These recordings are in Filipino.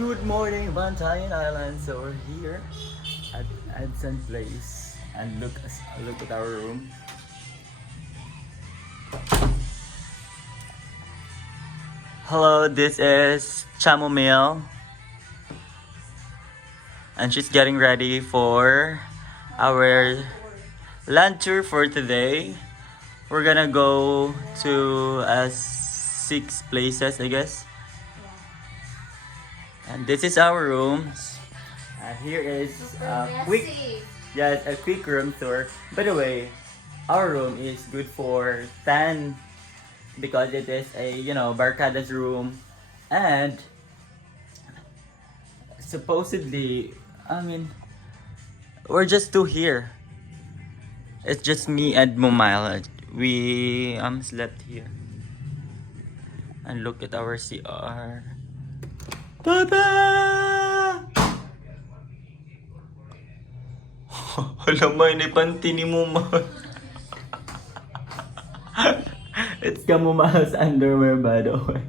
Good morning, Bantayan Island. So we're here at Edson Place, and look at our room. Hello, this is Chamomile, and she's getting ready for our land tour for today. We're gonna go to 6 places, I guess. And this is our rooms. And here is a quick, yes, a quick room tour. By the way, our room is good for 10 because it is a, barcada's room. And supposedly, we're just two here. It's just me and Mumile. We slept here. And look at our CR. Tada! Alam mo, ini panty ni Muma. It's Kamuma's underwear, by the way.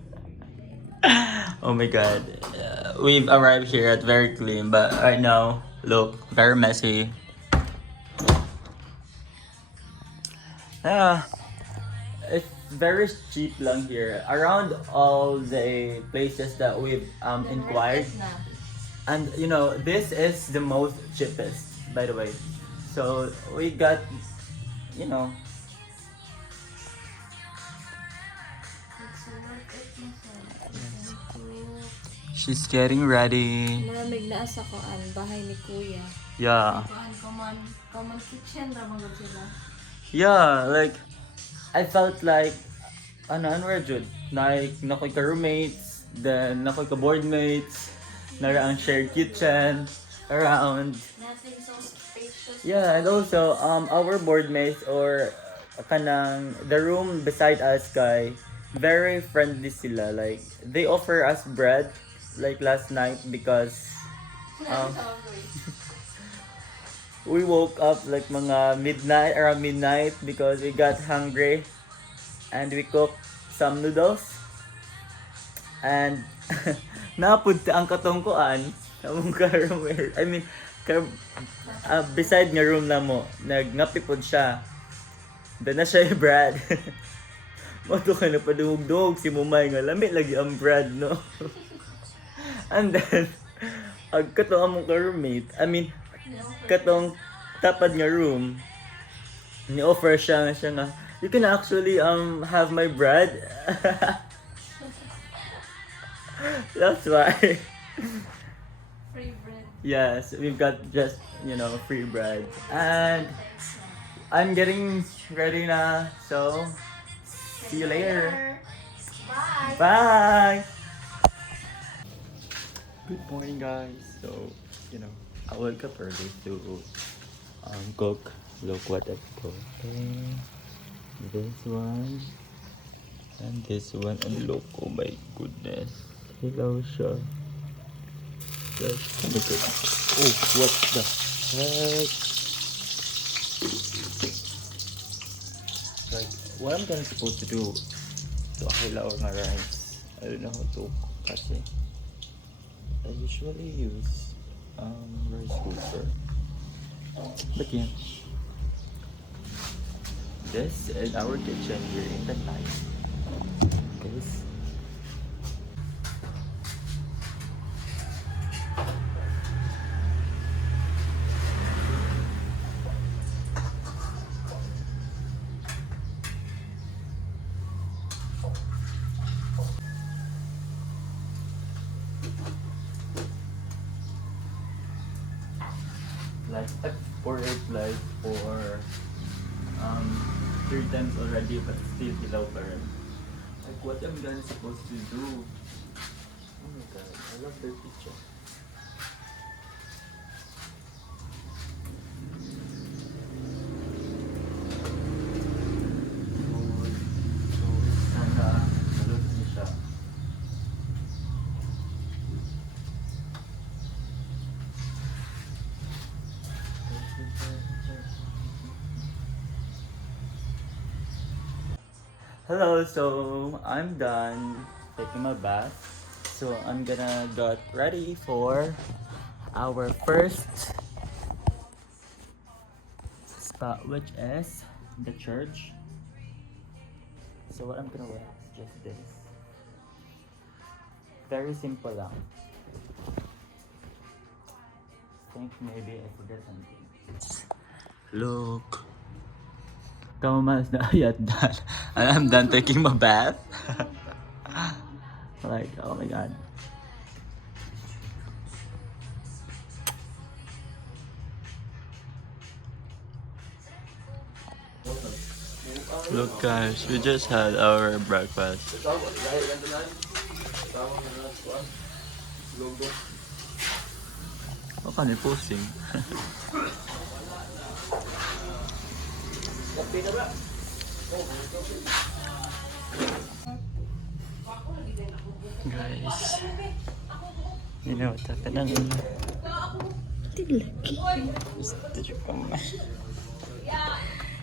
Oh my god. We've arrived here at very clean, but right now, look, very messy. Yeah, it's very cheap lang here. Around all the places that we've inquired. And this is the most cheapest, by the way. So we got, you know, she's getting ready. Malamig na sa koan, bahay ni Kuya. Yeah. Common kitchen ra mga sila. Yeah, like I felt like ano jud. Like nakoy ka roommates, then nakoy ka board mates, nara ang shared kitchen around. Nothing so spacious. Yeah, and also our board mates or kanang the room beside us kay very friendly sila. Like they offer us bread like last night because um, we woke up like around midnight because we got hungry and we cooked some noodles and napunta ang katungkuan among room. I mean beside nga room na mo nagnapipod siya then na siya yung bread. Mato ka na padungog-dungog si Mumay nga lami lagi ang bread, no? And then katong among roommate, katong tapad nga room ni-offer siya nga you can actually have my bread. That's why. Free bread. Yes, we've got just free bread and I'm getting ready na, so see you later. Bye. Bye. Good morning, guys. So I woke up early to cook. Look what I'm cooking. This one and this one, and look, oh my goodness, hello siya. Look at, oh, what the heck? Like, what I'm gonna supposed to do to hilaw nga rice, I don't know how to kasi I usually use rice cooker. But yeah, this is our kitchen here in the night. Guys. Like I've poured it like for 3 times already, but still hilaw pa rin. Like what am I supposed to do? Oh my god, I love their picture. So sana malot niya siya. Hello, so I'm done taking my bath. So I'm gonna get ready for our first spot, which is the church. So what I'm gonna wear is just this. Very simple lang. Think maybe I forgot something. Look. Thomas na ayat done. And I'm done taking my bath. Like, oh my god. Look guys, we just had our breakfast. What kind of posting? Guys, you know what happened?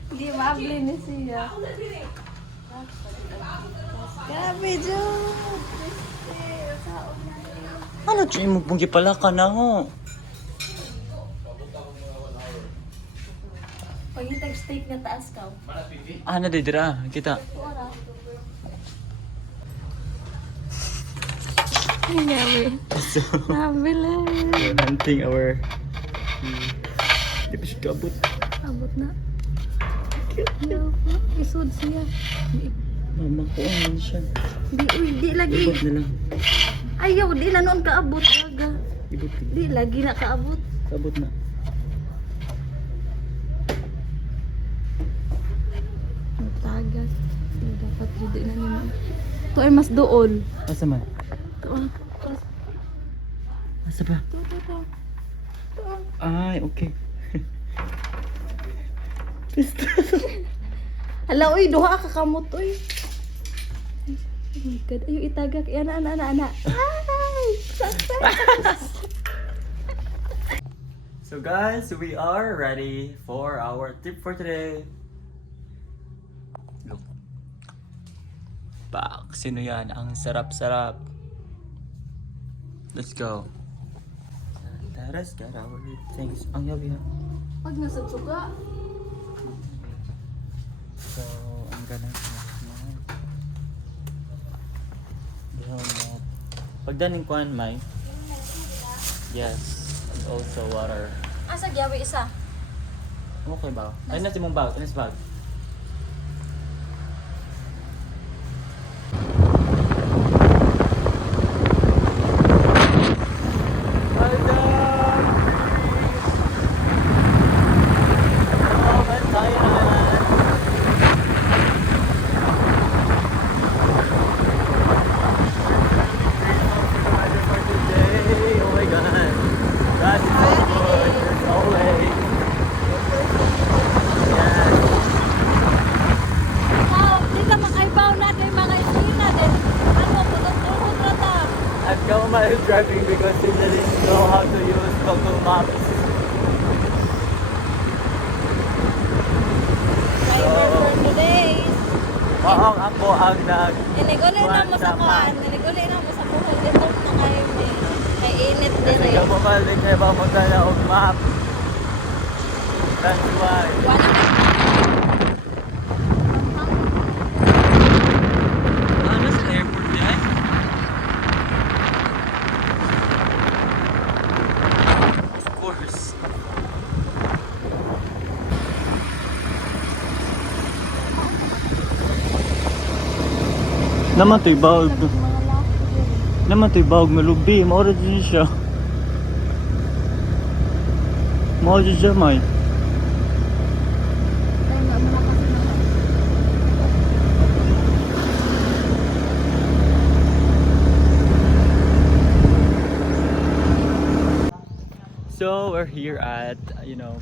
Hindi mabli ni siya. Grabe, Joe. Ano dyan mo pong pala ka na ho? Pag-hitag steak na taas ka. Ano didira? Kita. Wala. So, Nabili. we're hunting our... Di pa siya kabot. Abot na. Isod siya. Mama ko ang siya. Di lagi. Ibot na lang. Ayaw, di na noon kaabot. Aga. Ibot. Di lagi na kaabot. Kabot na. Tagas. Dapat hindi na nimo. Ito ay mas dool. Asa man? Ito. Asa ba? Ito. Ay, okay. Hala, uy, duha ka kamot, uy. Oh my God, ayaw itagak. Ana. Ay! So guys, we are ready for our trip for today. Look. Pak, sino yan? Ang sarap-sarap. Let's go. Let us get our things. Ang yabi ha. Pag nasagsuga. So, I'm gonna pagdaning kuan may. Yes. And also water. Asa gyawi isa? Okay ba? Ay, nasi mong bag. Anas bag. Di ka makaibaw na kay mga isina din. Ano, putong-tuhod na ta. I'm Kauma is driving because he didn't know how to use Google Maps. Driver for today. Maong ako ang nag... Iniguli na mo sa kuan. Iniguli na mo sa buhol. Dito na kayo ni. Kay init din Kasi eh. kamukalik kayo ba magdala og map. That's why. Wala ka. Nasa airport yan? Of course. Naman to'y bawag. Mga lako din. Naman to'y bawag malubi. Maura din siya. Maura din siya, may. Ay, nga mo na kasi naman. So we're here at,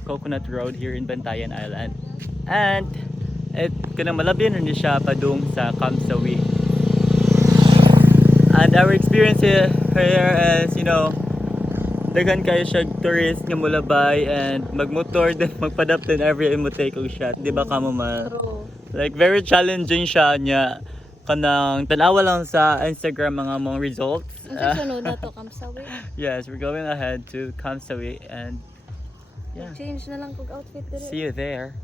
Coconut Road here in Bantayan Island. And kanang malabyan rin siya padung sa Kamsawi. And our experience here is, daghan kayo siya tourist nga mulabay and magmotor din magpadaptin every imo take og shot. Di ba kamo ma? True. Like very challenging siya niya. kanang tanawa lang sa Instagram mga mong results. Ang susunod na to, kamsawi. Yes, we're going ahead to Kamsawi and yeah, Mag-change na lang kog outfit dere. see you there.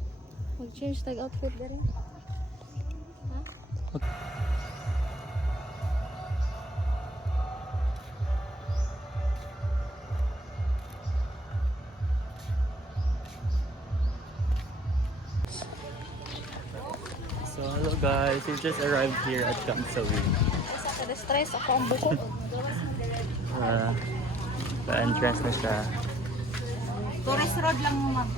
Mag-change tag outfit dere. So hello guys, we just arrived here at Kamsawi. Sa stress ako ang buko. Pa-entrance na siya. Tourist road lang mo, ma'am.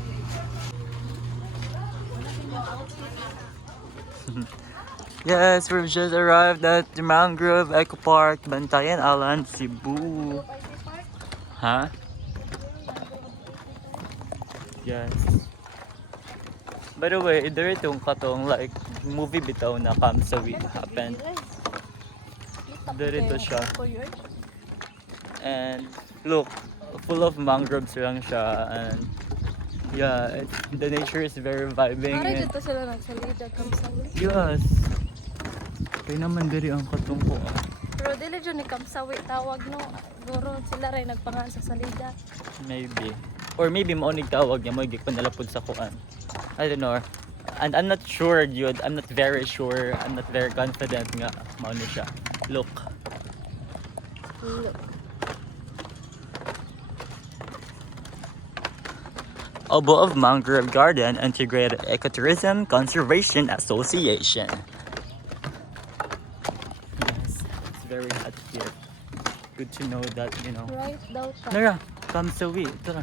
Yes, we've just arrived at the Mangrove Eco Park, Bantayan Island, Cebu. Huh? Yes. By the way, there itong katong like movie bitaw na Kamsawi happened. Dito siya. And look, full of mangroves lang siya and yeah, the nature is very vibing. Para And, dito sila nagsalida kamsawi. yes. Kaya naman diri ang katong ko. Pero dili dyan ni kamsawi tawag no. Guro sila rin nagpangan sa salida. Maybe. Or maybe maonig tawag niya, mo gikon nalapod sa kuan. I don't know. And I'm not sure, dude. I'm not very sure. I'm not very confident nga mao ni siya. Look. Look. Obo of Mangrove Garden Integrated Ecotourism Conservation Association. Yes, it's very hot here. Good to know that, you know. Right daw ta. Nara, Kamsawi. Tara.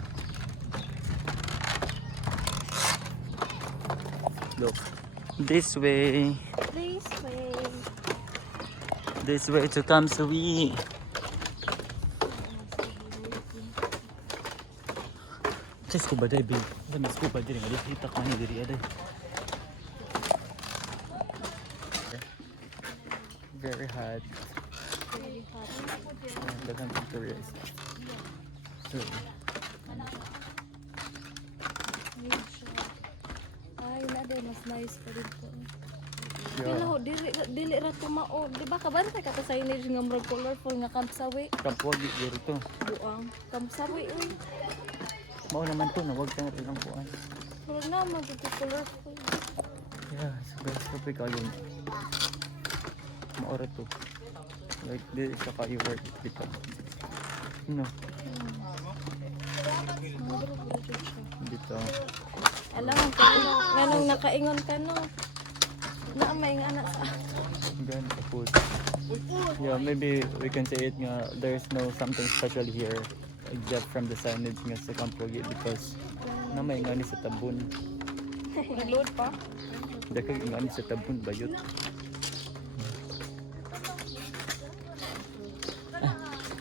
Look. This way. This way. This way to Kamsawi. Just scuba diving. Alam mo scuba diving. Alam kita ko ni diri aday. Very hot. Very hot. Daghang tourists. So, Ay, na din mas nice pa dito. yeah. Dilo, dili ra tumao. Di ba kabar ka sa signage nga murag colorful nga kamsawi? Kapwag diri to. Buang. Kamsawi uy. Mao naman to na wag kang ilang kuan. Pero na magiging colorful. Yeah, grabe kayo. Maora to. Like, di siya kayo worth it dito. No, dito. Alam mo kung nganong nakaingon ka no. Na may nga na sa. Ganda food. Yeah, maybe we can say it nga there's no something special here except from the signage nga sa Kampogi because na may ngani sa tabun. Nag-load pa? Dakag ngani sa tabun bayot.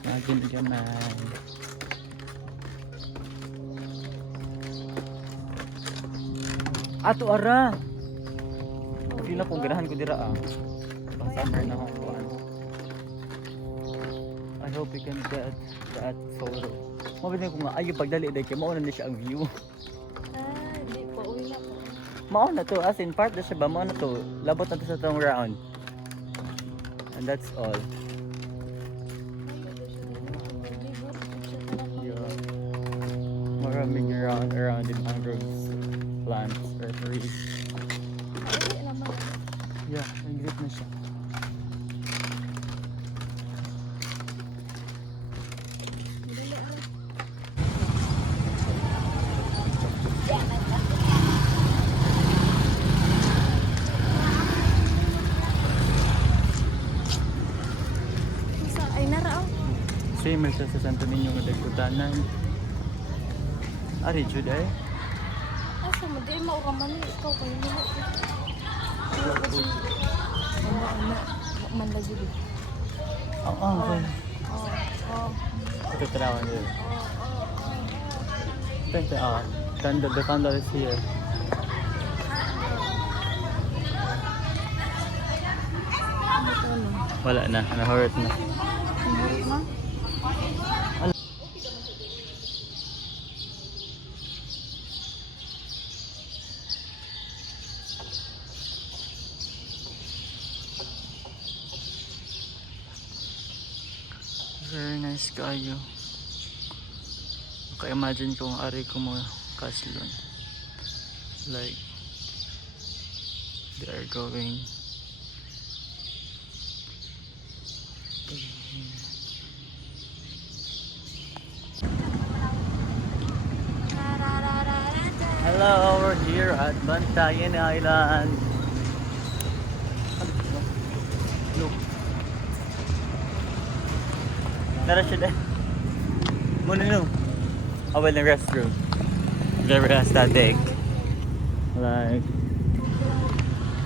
Nagin gaman. Ato ara. Feel akong ganahan ko dira ah. Pang summer na ako kuan. I hope we can get that photo. Mabili ko nga ayo pagdali day kay mao na ni siya ang view. Ah, di po. Uwi na po. Mao na to as in part na siya ba mao na to. Labot na to sa tong round. And that's all. Yeah. Maraming around in mangroves plants or trees. Yeah, exit na siya. Ay, naraaw. Same siya sa Santo Niño nga dagkutanan. Ari jud ay. Asa mo, di mauraman ni ikaw kayo nila. Ano, manlagi din. Oo, okay. Oh. Ito tarawan nila. Thank you. The condo is here. Wala na, na-hurt na. Nice kayo. Maka-imagine kung ari ko mo kaslon. Like, they are going. Hello, we're here at Bantayan Island. Look. Nara siya deh. Muna no. Awal ng restroom. Very aesthetic. Like,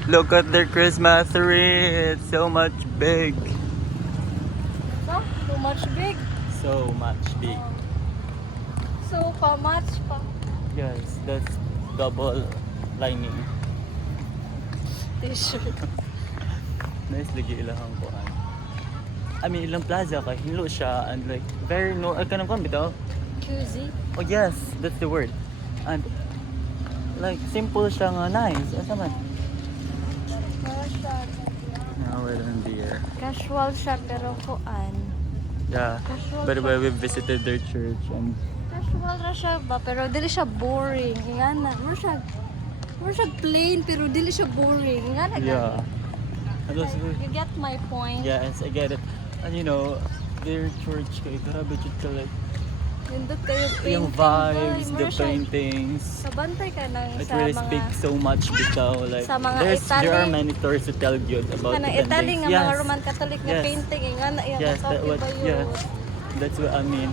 look at their Christmas tree. It's so much big. So, too much big. So much big. So, pa much pa. Yes, that's double lining. T-shirt. Nice lagi ilahang kuan. I mean, ilang plaza kay hinlo siya and like very no kanang kon bitaw. Cozy. Oh yes, that's the word. And like simple siya nga nice. Asa man? Now we're in there. Casual siya pero kuan. Yeah. Casual By the siya. way, we visited their church and Casual ra siya ba pero dili siya boring. Ingana, mo siya plain pero dili siya boring. Ingana yeah. And also, You get my point. yes, I get it. And you know, their church kay grabe jud ka like Nindot kayo painting. yung vibes, boy. the Mo siya- paintings. Sabantay ka nang It sa really mga speaks so much bitaw like sa mga there are Italy- many stories to tell you about kanang the Italy nga paintings. mga Roman Catholic nga Yes. painting. Ingana yan. Yes, that what yes. That's what I mean.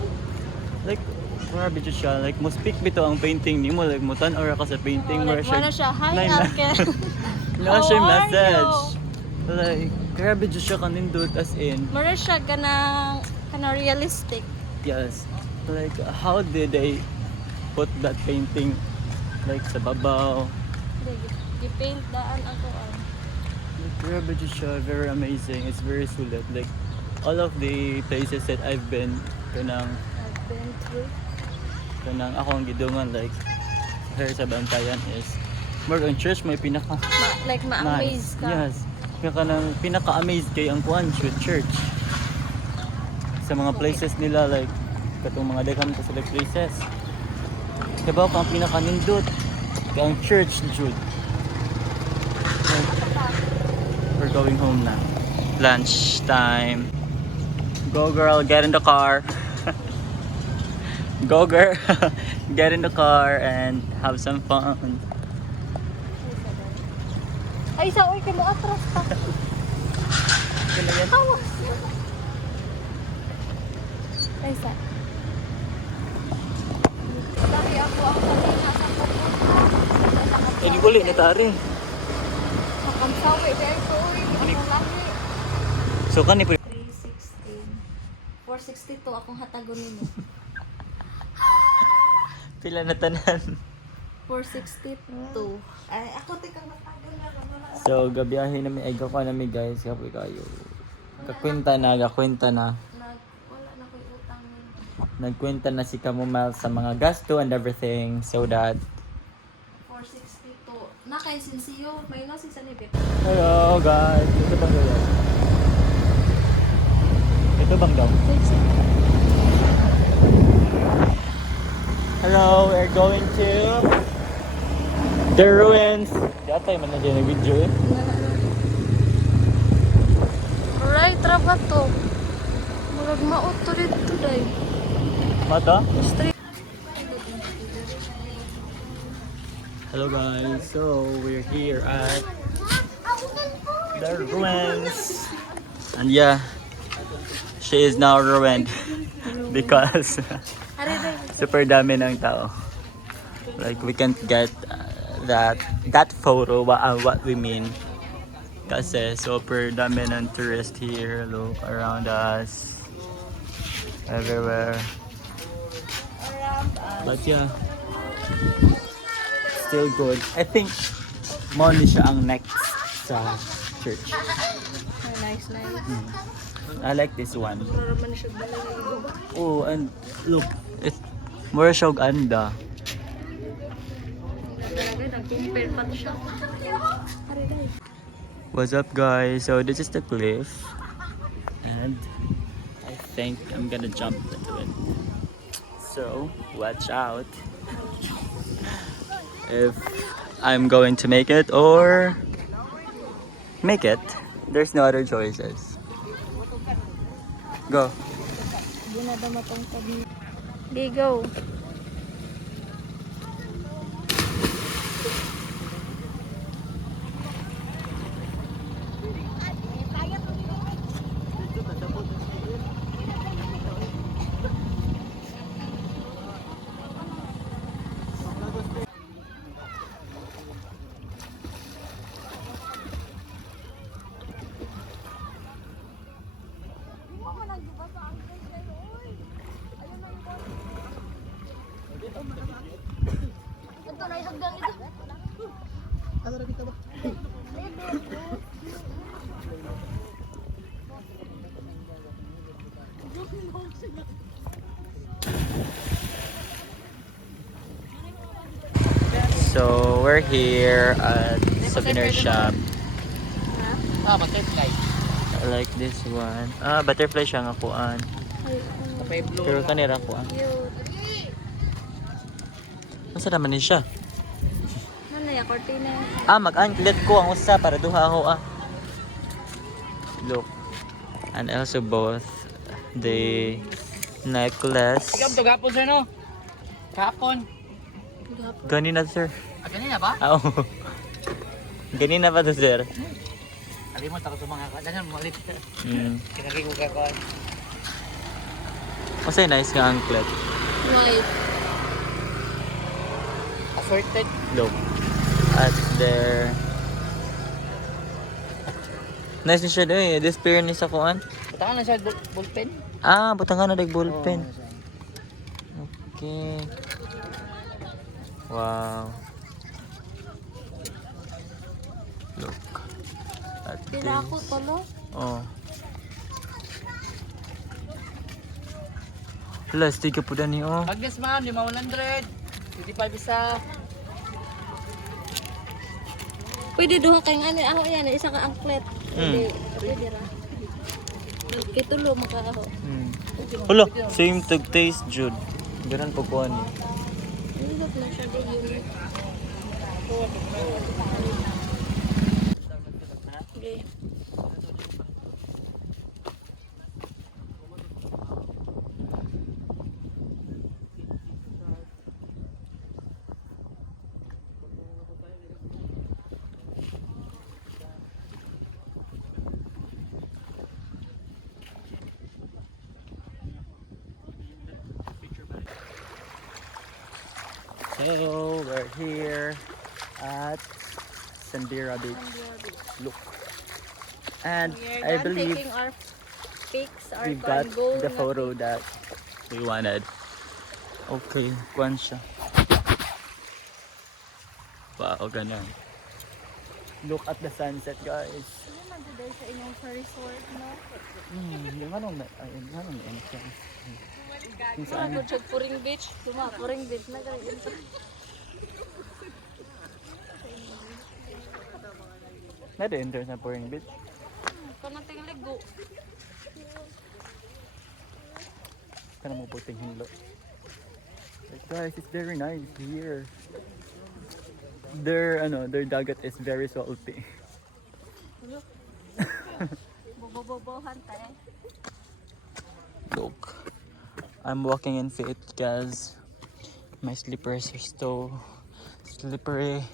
Like grabe jud siya like mo speak bitaw ang painting nimo like mo tan-aw ra ka sa painting Like, where wala siya. Hi, Nay, na- Alken. na siya How are message. you? Like grabe jud siya kanindot as in. Mura siya kanang realistic. Yes. Like how did they put that painting like sa babaw? Gi-paint daan ako an. Like, grabe jud siya, very amazing. It's very sulit. Like all of the places that I've been kanang I've been through. ako ang gidungan like here sa Bantayan is more on church may pinaka Like ma-amaze ka. Yes. Pinaka-amaze kay ang kuan church. Sa mga places nila like katong mga daghan ka sila places. Diba ang pinaka-nindot kay ang church jud. Like, we're going home na. Lunch time. Go girl, get in the car. Go girl, get in the car and have some fun. Ay, sa oy kay mo atras pa. Awas. Ay, sa. Dari ako ang kanina sa pupunta. Ini boleh ni tari. Makamsawi dahil ko uy. Ako lagi. So kan ni 316. 462 akong hatagon nimo. pila na tanan. 462. Ay, ako tikang hatagon na wala. So gabiyahin namin ay gako namin guys, kapoy kayo. Gakwenta na. Wala na ko'y utang nimo. Nagkwenta na si Kamumel sa mga gasto and everything so that 462. Nakay sinsiyo, may no si Sanibit. hello guys, ito bang daw? Ito bang daw? Hello, we're going to the ruins. Yata yung man na dyan yung video eh. Right, traba to. Murag mauto dito day. Mata? Street. Hello guys, so we're here at the ruins. And yeah, she is now ruined because Ari day. super dami ng tao. Like we can't get that photo what we mean. Kasi super dami ng tourist here. Look around us. Everywhere. But yeah. Still good. I think money siya ang next sa church. Nice. I like this one. Mura man siya balay. Oh, and look, it more siya og anda. Talaga nag-compare pa to siya. Ari day. What's up guys? So this is the cliff and I think I'm gonna jump into it. So, watch out if I'm going to make it or make it. There's no other choices. Go. Hindi na daw matungkad. Okay, go. So, we're here at souvenir shop. Butterfly. I like this one. Butterfly siya nga kuan. Kapay blue. Pero kanira kuan. Cute. Masa naman ni siya? Ano yan? Cortina. Mag-anklet ko ang usa para duha ako Look. And also both the necklace. Ikaw to gapon sir no? Kapon. Ganina sir. Ganina ba? Oo. Ganina pa to sir. Alimot ako sa mga kadanan mo ulit. Kinagi ko kakon. Kasi nice nga anklet. White. Assorted. Look. At there. Nice ni siya doon eh. This pair ni sa kuan. Butangan na siya ballpen. Butangan na dag ballpen. Okay. Wow. Look. At Pila ako this. tolo. Oh. Plastic ka po dani oh. Agnes ma'am, 500. 55 isa. Pwede duha kay nga ako yan, isa ka anklet. Pwede, pwede ra. Kitulo makaho. Hala, same tag taste Jude. Garan po ko ani. Look na siya din yun. Okay. So we're here at Sandira Beach. Look. And We're I done believe taking our pics, our we got goal the na photo that we wanted. Okay, kuan siya. Wow, ganun. Look at the sunset, guys. Ano man today sa inyong sa resort, no? Yung anong entrance. Yung Ano saan? ko siya Puring Beach? Puring Beach na ganyan. Na the entrance na Puring Beach. Kanating ligo. Kana mo puting hinlo. Like, guys, it's very nice here. Their dagat is very salty. Bobobobohan tayo. Look, I'm walking in feet because my slippers are so slippery.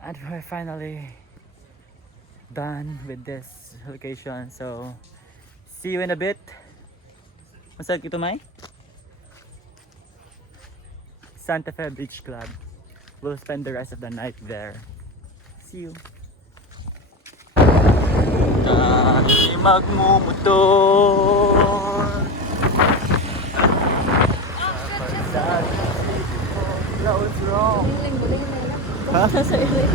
And we're finally done with this location. So, see you in a bit. Masag ito may? Santa Fe Beach Club. We'll spend the rest of the night there. See you. Tayo magmumotor. What's wrong? Buling na lang. Ha? Sa iling.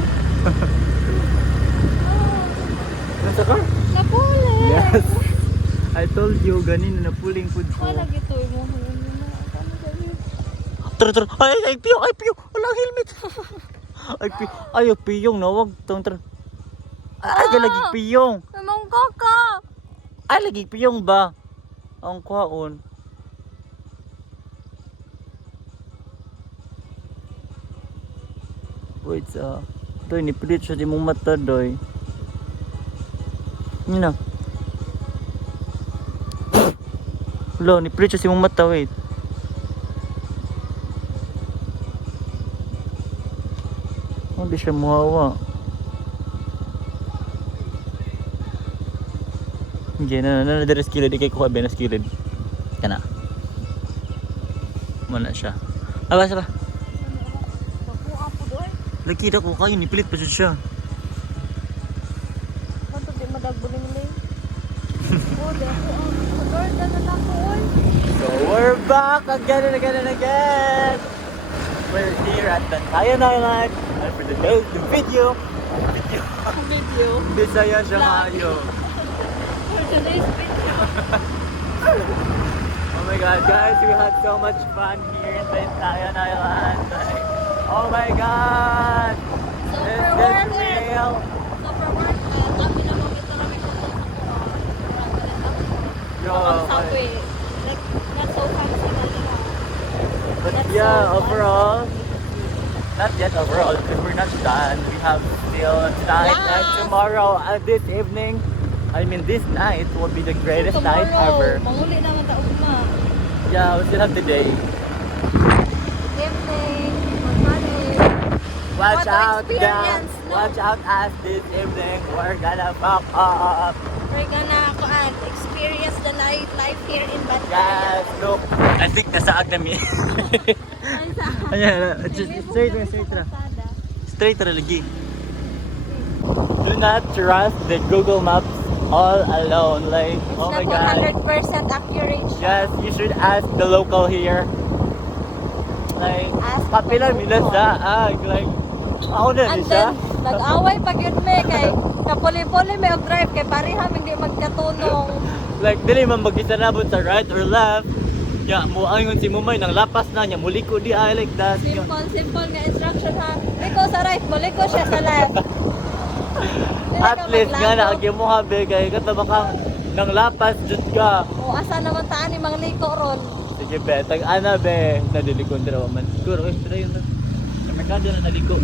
Nasa car? Napuli! Yes. I told you, ganin na napuling food ko. Wala gito mo. Ano gawin? Tara. Ay, piyong. Walang helmet. Ay, piyong. Nawag. Tara. Ay, lagi piyong. Namang kaka. Ay, lagi piyong ba? Ang kwaon. Wait sa. Doy, nipilit siya di mong mata, doy. Yun na. Lo, nipilit siya si mong mata, wait. Oh, di siya muhawa. Hindi na dari skilled, di kay kuha ba na skilled. Kana. Mana siya. Aba sila. Bago ako doy. Lagi na ko kayo, nipilit pa siya. Kanto di madagbuling-ling. Oh, di ako. Lord, na ako oy. So we're back again and again and again. We're here at Bantayan Island. And for the video, Video. Bisaya siya kayo. For today's video. Oh my god, guys, we had so much fun here in Bantayan Island. Like, oh my god! This is worth it. real. Super worth it. Kami na mong ito namin Yo, subway. Like, not so fancy na nila. but That's yeah, so fun. overall, not yet overall, because we're not done. We have still tonight and Yes. tomorrow and this evening. I mean, this night will be the greatest night ever. Manguli naman ta ugma. Yeah, we still have today. Evening. Morning. Watch What to out, guys. experience, no? Watch out, as this evening we're gonna fuck up. We're gonna experience the life here in Bantayan. Yes, look. I think nasa Agdami. Ayan, straight na. Straight na lagi. Do not trust the Google Maps all alone. Like, It's oh my not god. 100% accurate siya. Yes, you should ask the local here. Like, Ask kapila the minas local. sa ag. Like, ako na And ni siya. then, nag-away pag yun me kay kapuli-puli may og-drive kay pareha hindi magkatunong. Like, dili man mag-isa nabot sa right or left. Ya, mo ayon si Mumay nang lapas na niya. Muli ko di ay like that. Simple nga instruction ha. Liko sa right, liko siya sa left. Dili At ka least nga maglago. na mo ha be kay kataba kang nang lapas jud ka. O asa naman taan ni mang liko ron. Sige be, tag ana be, nadilikon dira man. Siguro extra yun na. Sa merkado na naliko.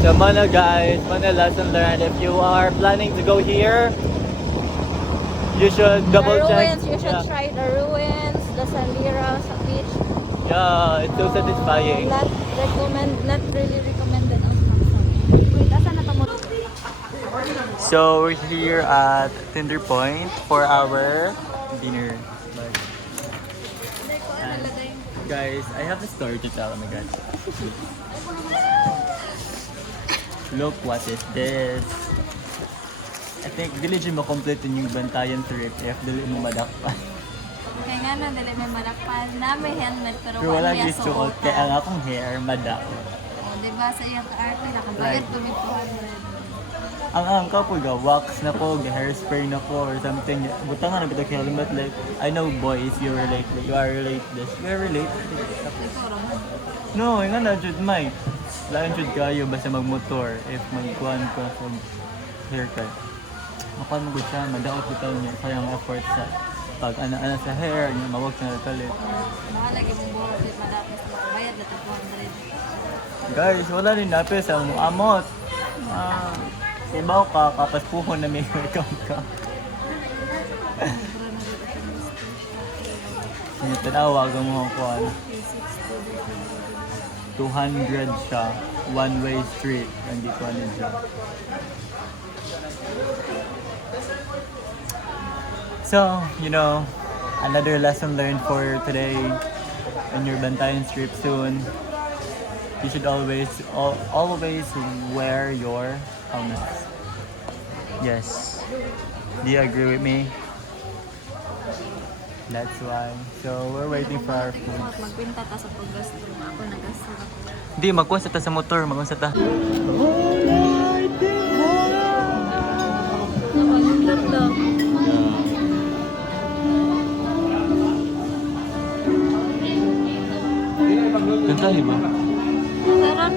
So mana guys, mana lesson learned. If you are planning to go here, you should double The check. ruins, you should try the ruins, the Sandira sa beach. Yeah, it's so satisfying. Not really recommended as Maksan. Wait, asa na tamo? So we're here at Tinder Point for our dinner. And guys, I have a story to tell. Oh my god. Look what is this. I think dili dyan makomplete yung Bantayan trip if dili mo madakpan. Kaya nga na, dali may malakpan na may helmet pero Pero wala niya gisuot kaya ang akong hair madak. O, diba sa iyong ka-arte, nakabayad ko may 200. Ang ka po ga wax na po, ga hairspray na po or something. Butangan na bitag helmet like I know boys you relate you are relate this. You are relate. Siguro. No, nga na jud may. Lain jud kayo basta magmotor if magkuan ka sa haircut. Makuan mo gud siya, madaot bitaw niya sayang effort sa pag ana sa hair niya mawag sa kalit. Mahalagi mong buhok, di madapos na bayad na 200. Guys, wala rin nape sa mong amot. Ibaw ka, kapaspuhon na may account ka. Yung tinawag mo ko 200 siya, one-way street, hindi ko ano siya. So, you know, another lesson learned for today when you're Bantayan trip soon. You should always wear your helmets. Yes. Do you agree with me? That's why. So, we're waiting for our food. Magbinta ta sa paggasto. Ako nagasto ako. Hindi, magkuhan sa ta sa motor. Magkuhan sa ta. Napagundot lang. Ganda ba? Sarap.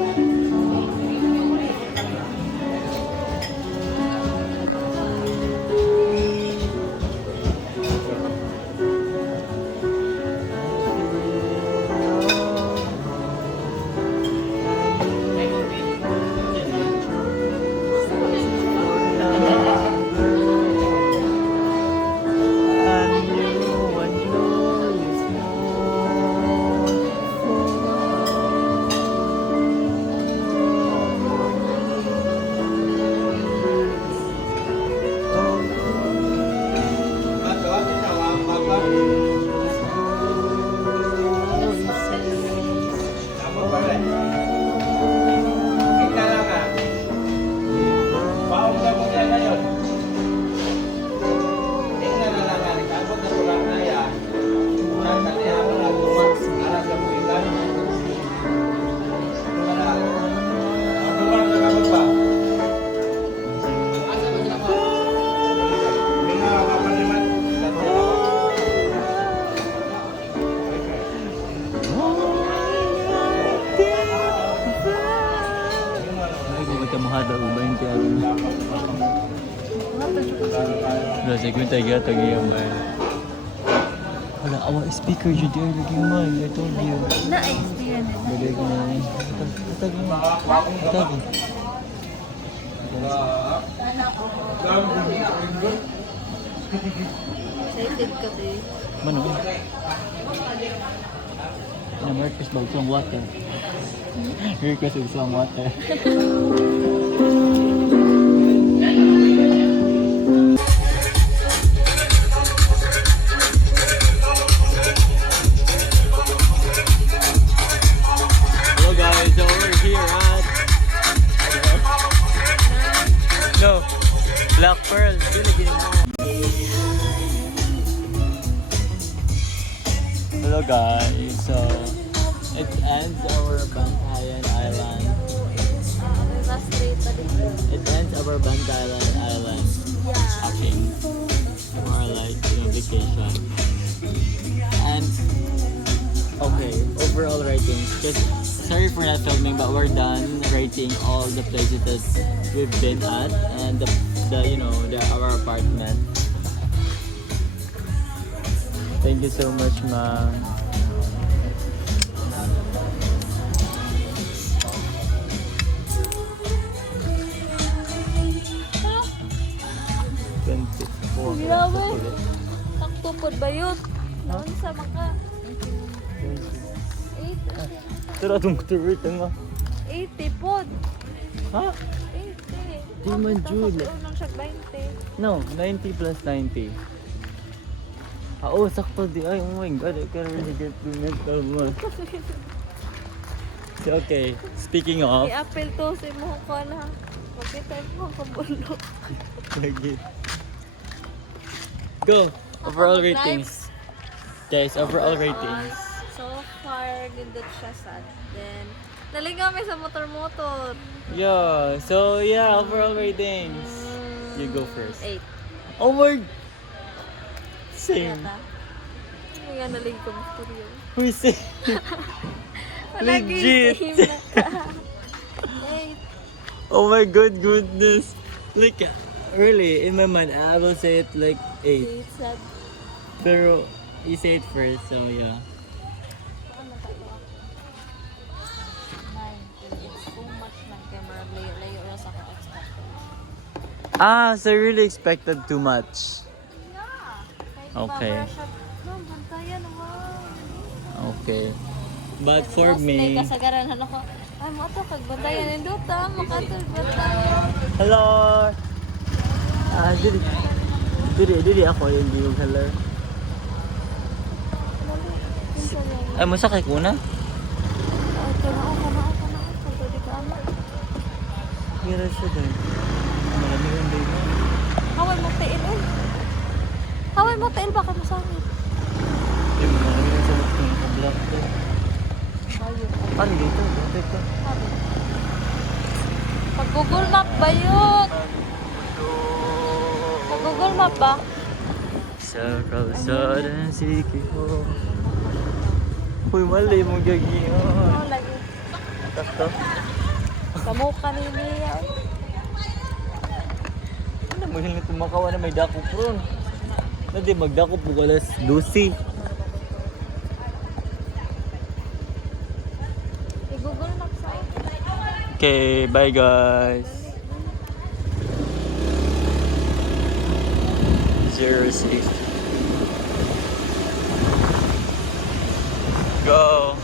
tagi yung man. Wala, awa speaker dyan di ay lagi man. I told you. Na-experience. Balik na. Tagi mo. Tagi. Excited ka, te. Mano? Na-request ba usang water? Request usang water. Hello guys, so we're here at no Black Pearl. Hello guys, so it ends our Bantayan Island. Last rate pa din. It ends our Bantayan Island shopping or like vacation. And okay, overall ratings. Just sorry for not filming, but we're done rating all the places that we've been at and the our apartment. Thank you so much, ma'am. Grabe. Takto pod ba yun? Noon sa maka. 80. Pero itong turret nga. 80 pod. Ha? 80. Di man, Jul. Unang siya 20. No, 90 plus 90. Oo, sakto di. Ay, oh my God, I can really get the mental mo. So, okay, speaking of... I-appeal to si mo ko na. Magkita mo kabulok. Lagi. Go! Overall Ako, ratings. Guys, overall ratings. So far, nindot siya sad. Then, naligaw may sa motor-motor. Yeah, so yeah, overall ratings. You go first. 8. Oh my... Same. Kaya naling ko motor yun. Who say? Legit. 8. Oh my god, goodness. Like, really, in my mind, I will say it like 8. 8 sad. Pero, you say it first, so yeah. Ano ka to? 9. It's too much ng camera. Layo na sa expected. Ah, so you really expected too much. Yeah. Okay. Bantayan, wow. Okay. But for Mas me... may kasagaran ako. Ay, mo ito, kagbantayan. Hindi ito, makatol bantayan. Hello! Ah, dili ako yung giyong hello. Ay, masakay ko na? Ay, kanao. Pagdali ka, ama. Hira siya din. Malamig ang day mo. Haway mo tail, eh. Haway mo tail, baka masangit. Ay, malamig ang sabat ko yung black ko. Ayun. Ano dito? Dito. Sabi. Pag Google Map ba yun? Pag Google Map ba? Sa kalsada ng siki ko. Uy, mali mong gagi. Ano lagi? Takto. Kamukha ni Mia. Ano mo yung tumakawa na may dako pron? Hindi, magdako po kalas 12. I-Google Map sa Okay, bye guys. 06. Go.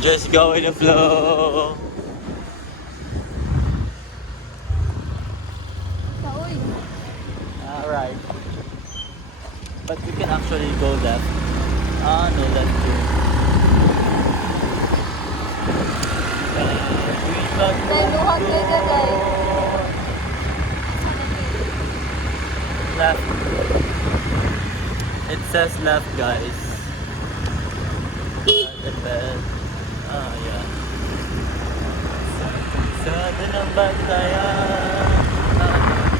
Just go with the flow. Uy. Alright. But we can actually go left. Ah, no, left here. Dahil luhag kayo ka, guys. Left. It says left, guys. The bed. Ah, yeah. Sa ng bantayan.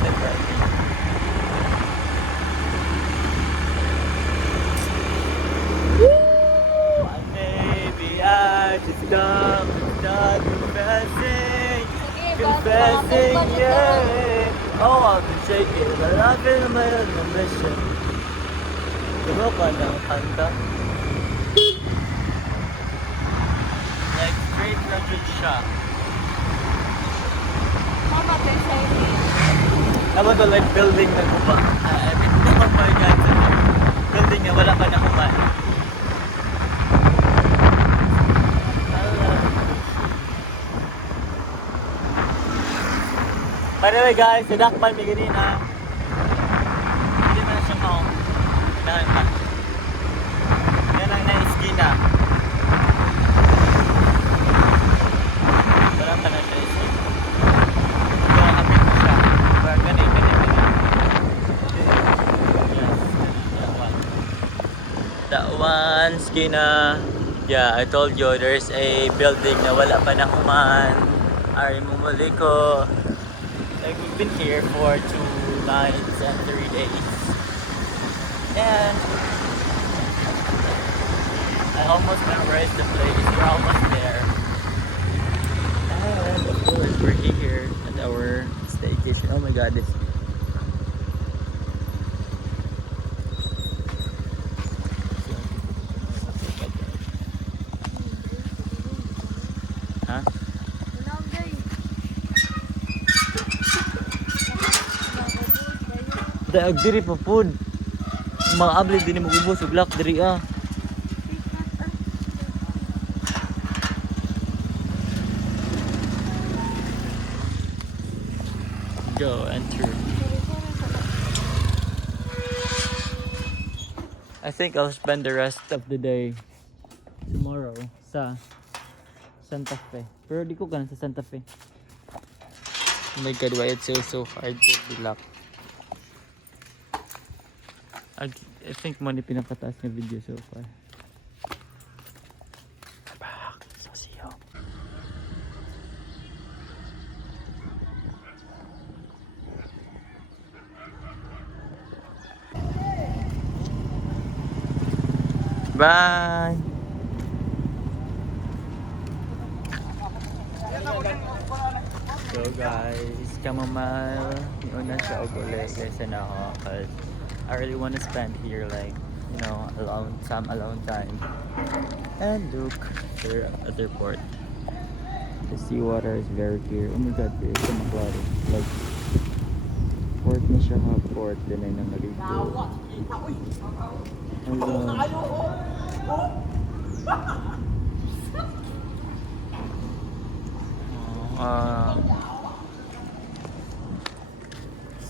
The bed. Maybe I just stop confessing. Sige, Confessing, yeah. Oh, I've been shaking, but I've been in my head. bless you. Diba ka ng kanta? Like, straight na jud siya. Mama, there's a Ako to like building na kuba. I mean, oh my God. Building na wala pa na kuba. By the way guys, sinakpan mi ganina. Hindi man na siya maong. Kailangan pa. Yan ang na-iskina. Wala pa na siya iskina. Ito ang kapit ko siya. Gani. Yes. That one, skina. Yeah, I told you there's a building na wala pa na human. Ari mumuli ko. Like we've been here for 2 nights and 3 days. And I almost memorized the place. We're almost there. And of course we're here at our staycation. Oh my god, this huh? Daag diri pa pud. Mga abli din mo ubos ug lak diri ah. Go enter. I think I'll spend the rest of the day tomorrow sa Santa Fe. Pero di ko ganun sa Santa Fe. Oh my god, why it's so hard to relax. I think money pinakataas na video so far. Back. So see you. Bye. So guys, chamomile. Yung una siya og uli kasi na ako cause I really want to spend here like, you know, some alone time. And look, we're at the port. The seawater is very clear. Oh my god, there's some klaro. Like, port na siya ha, port. Then ay namaligo.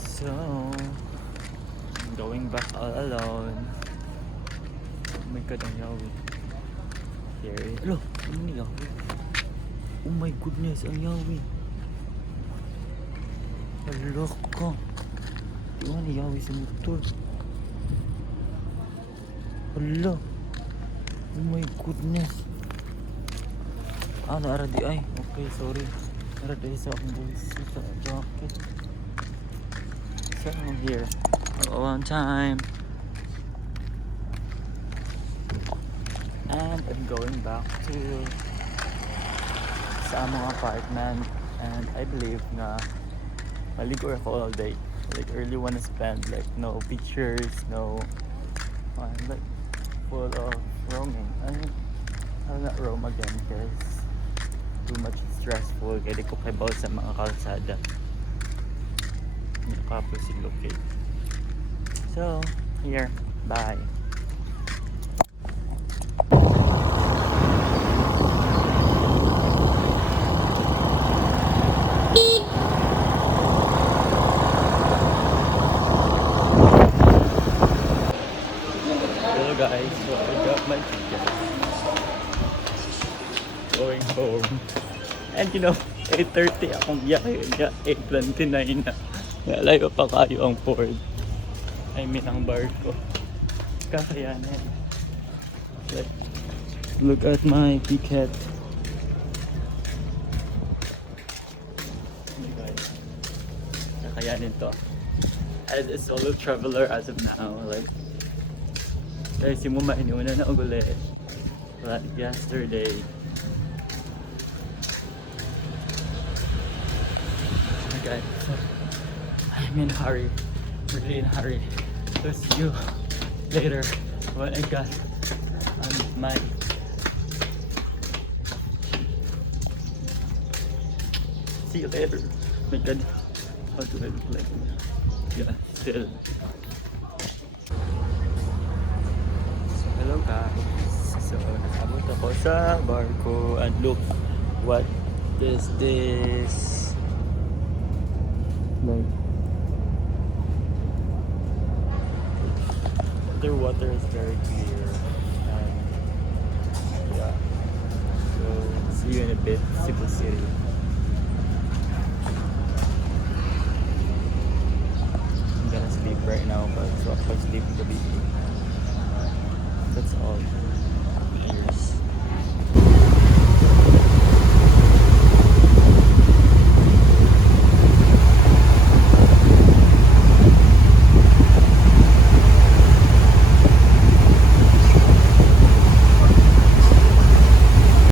So I'm going back all alone. Oh my god, ang yawi. Here. Hello, ano ni yawi? Oh my goodness, ang yawi. Hello ka. Di ba ni yawi sa motor? Hello. Oh my goodness. Naara di ay. Okay, sorry. Naara di sa akong voice sa jacket. So I'm here all on time. And I'm going back to sa among apartment. And I believe na maligo ako all day. Like I really wanna spend like no pictures, no like full of roaming. I'll not roam again because too much stressful. Kaya di ko kaibaw sa mga kalsada. Locate. So here, bye. Hello guys, so I got my ticket. Going home. And you know, 8:30 akong biyahe, 8:29 na. Layo pa kayo ang port. I mean ang barko. Kakayanin. Like, look at my ticket. Kakayanin to. As a solo traveler as of now, like, dahil si Muma iniuna na uguli. Like yesterday. Okay. I'm in a hurry. Really in a hurry. So see you later when I got on my see you later. My God, how do I look like? Yeah, still. So hello guys. So nakabot ako sa barko and look what is this? Like the water is very clear and yeah. So see you in a bit, Cebu City. I'm gonna sleep right now, but so I'll sleep in the beach. That's all.